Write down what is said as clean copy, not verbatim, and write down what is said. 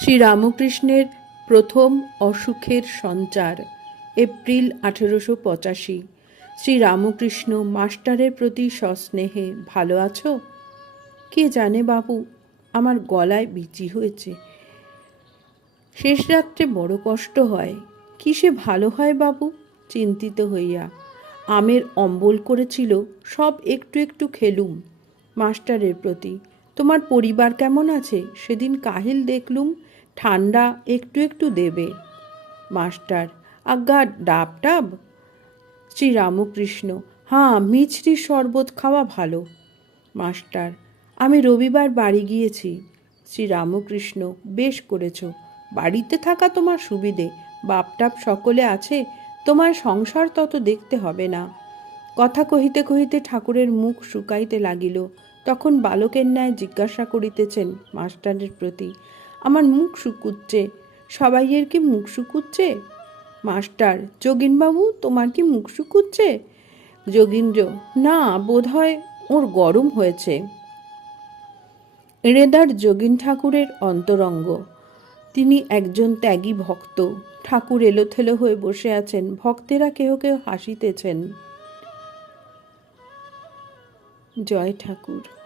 শ্রীরামকৃষ্ণের প্রথম অসুখের সঞ্চার, এপ্রিল 1885। শ্রীরামকৃষ্ণ মাস্টারের প্রতি সস্নেহে, ভালো আছো? কে জানে বাবু, আমার গলায় বিচি হয়েছে। শেষ রাত্রে বড় কষ্ট হয়। কিসে ভালো হয় বাবু? চিন্তিত হইয়া। আমের অম্বল করেছিল, সব একটু একটু খেলুম। মাস্টারের প্রতি, তোমার পরিবার কেমন আছে? সেদিন কাহিল দেখলুম, ঠান্ডা একটু একটু দেবে। মাস্টার, আজ্ঞা ডাব টাব? শ্রীরামকৃষ্ণ, হাঁ, মিছরির শরবত খাওয়া ভালো। মাস্টার, আমি রবিবার বাড়ি গিয়েছি। শ্রীরামকৃষ্ণ, বেশ করেছ। বাড়িতে থাকা তোমার সুবিধে, বাপটাপ সকলে আছে, তোমার সংসার তত দেখতে হবে না। কথা কহিতে কহিতে ঠাকুরের মুখ শুকাইতে লাগিল। তখন বালকের ন্যায় জিজ্ঞাসা করিতেছেন মাস্টারের প্রতি, আমার মুখ শুকুচ্ছে? সবাইয়ের কি মুখ শুকুচ্ছে? মাস্টার, যোগিনবাবু, তোমার কি মুখ শুকুচ্ছে? যোগীন্দ্র, না, বোধ হয় ওর গরম হয়েছে। এড়েদার যোগীন ঠাকুরের অন্তরঙ্গ। তিনি একজন ত্যাগী ভক্ত। ঠাকুর এলোথেলো হয়ে বসে আছেন, ভক্তেরা কেহ কেউ হাসিতেছেন। জয় ঠাকুর।